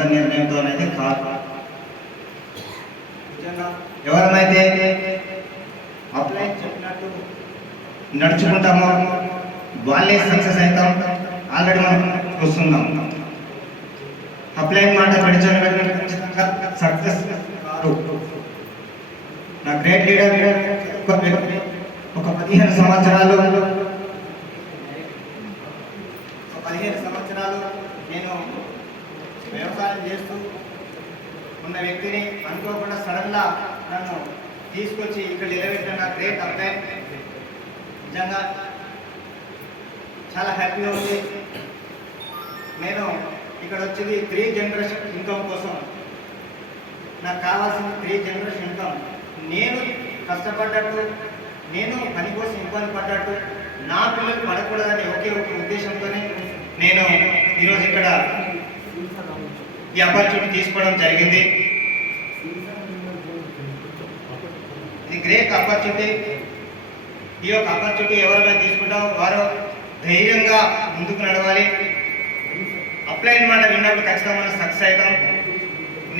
సొంత నిర్ణయంతో అనేది కాదు. ఎవరినైతే అప్లై చెప్పినట్టు నడుచుకుంటామో వాళ్ళే సక్సెస్ అవుతాం. ఆల్రెడీ మనం చూస్తున్నాం. అప్లైన్ మాట ఖచ్చితంగా సక్సెస్ కాదు. నా గ్రేట్ లీడర్ ఒక 15 సంవత్సరాలు నేను వ్యవసాయం చేస్తూ ఉన్న వ్యక్తిని అనుకోకుండా సడన్గా నన్ను తీసుకొచ్చి ఇక్కడ నిలబెట్టిన గ్రేట్ అప్లైన్. నిజంగా చాలా హ్యాపీగా ఉంది. నేను ఇక్కడ వచ్చేది 3 జనరేషన్ ఇన్కమ్ కోసం. నాకు కావాల్సింది 3 జనరేషన్ ఇన్కమ్. నేను కష్టపడ్డట్టు, నేను పని కోసం ఇబ్బంది పడ్డట్టు నా పిల్లలు పడకూడదనే ఒకే ఒక ఉద్దేశంతోనే నేను ఈరోజు ఇక్కడ ఈ ఆపర్చునిటీ తీసుకోవడం జరిగింది. ఇది గ్రేట్ ఆపర్చునిటీ. ఈ యొక్క ఆపర్చునిటీ ఎవరైనా తీసుకుంటామో వారు ధైర్యంగా ముందుకు నడవాలి. అప్లైన్ మాట విన్నప్పుడు ఖచ్చితంగా మనం సక్సెస్ అవుతాం.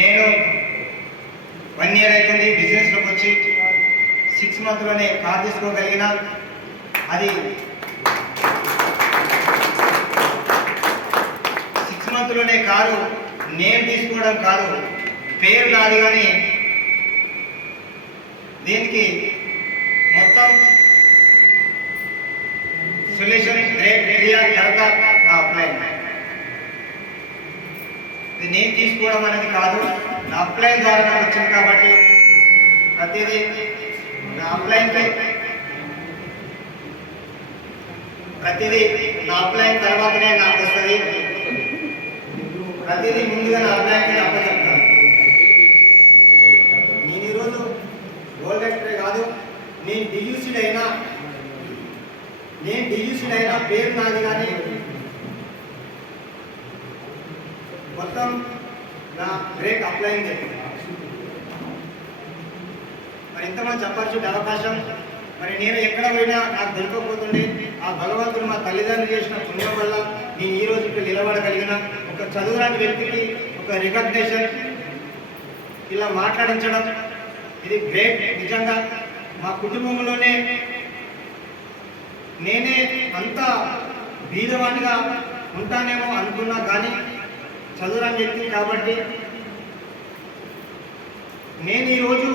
నేను 1 ఇయర్ అవుతుంది బిజినెస్లోకి వచ్చి. 6 మంత్లోనే కార్ తీసుకోగలిగిన. అది 6 మంత్లోనే కారు నేను తీసుకోవడం కాదు, పేరు నాది. కానీ దీనికి మొత్తం సొల్యూషన్ గ్రేట్ ఏరియా కనుక నా అప్లైన్. ఇది నేను తీసుకోవడం అనేది కాదు, నా అప్లైన్ ద్వారా నాకు వచ్చింది. కాబట్టి ప్రతిదీ నా అప్లైన్కి, ప్రతిదీ నా అప్లైన్ తర్వాతనే నాకు వస్తుంది. ప్రతిదీ ముందుగా నా అప్లైన్కి అప్పచెప్తాను. నేను ఈరోజు గోల్డ్ లెక్టరే కాదు, నేను డియూసీడ్ అయినా పేరు నాది. కానీ మొత్తం నా గ్రేట్ అప్లైన్. మరి ఇంతమంది చెప్పాల్సిన అవకాశం మరి నేను ఎక్కడ పోయినా నాకు దొరకకపోతుండే. ఆ భగవంతుడు మా తల్లిదండ్రులు చేసిన పుణ్యం వల్ల నేను ఈరోజు ఇక్కడ నిలబడగలిగిన. ఒక చదువురాని వ్యక్తికి ఒక రికగ్నేషన్ ఇలా మాట్లాడించడం ఇది గ్రేట్. నిజంగా మా కుటుంబంలోనే నేనే అంత బీదవాడిగా ఉంటానేమో అనుకున్నా. కానీ చదువురాని వ్యక్తి కాబట్టి నేను ఈరోజు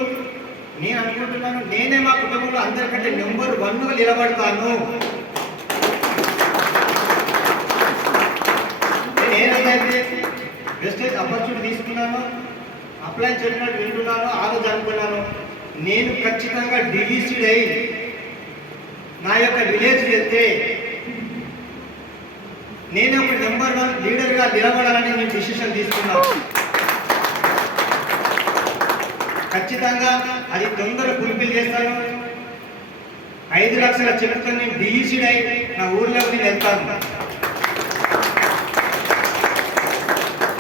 నేను అనుకుంటున్నాను, నేనే మా కుటుంబంలో అందరికంటే నెంబర్ 1గా నిలబడతాను. నేను ఏదైతే వెస్టేజ్ ఆపర్చునిటీ తీసుకున్నానో, అప్లై చేసినట్టు వింటున్నానో, ఆ రోజు అనుకున్నాను నేను ఖచ్చితంగా డిలీసీడ్ అయ్యి నా యొక్క విలేజ్ వెళ్తే నేనే ఒక నెంబర్ 1 లీడర్గా నిలబడాలని నేను డిసిషన్ తీసుకున్నాను. ఖచ్చితంగా అది తొందరగా ఫుల్ఫిల్ చేస్తాను. 5 లక్షల చెక్కుతో నేను డిసిడ్ అయి నా ఊర్లోకి నేను వెళ్తాను.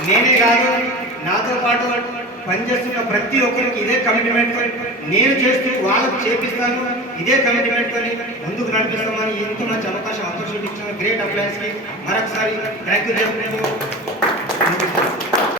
నేనే కాదు, నాతో పాటు పనిచేస్తున్న ప్రతి ఒక్కరికి ఇదే కమిట్మెంట్ నేను చేస్తూ వాళ్ళకు చేపిస్తాను. ఇదే కమిట్మెంట్తో ముందుకు నడిపిస్తామని ఇంత మంచి అవకాశం ఇచ్చిన గ్రేట్ అప్లయన్స్కి మరొకసారి థ్యాంక్ యూ చెప్తున్నాను.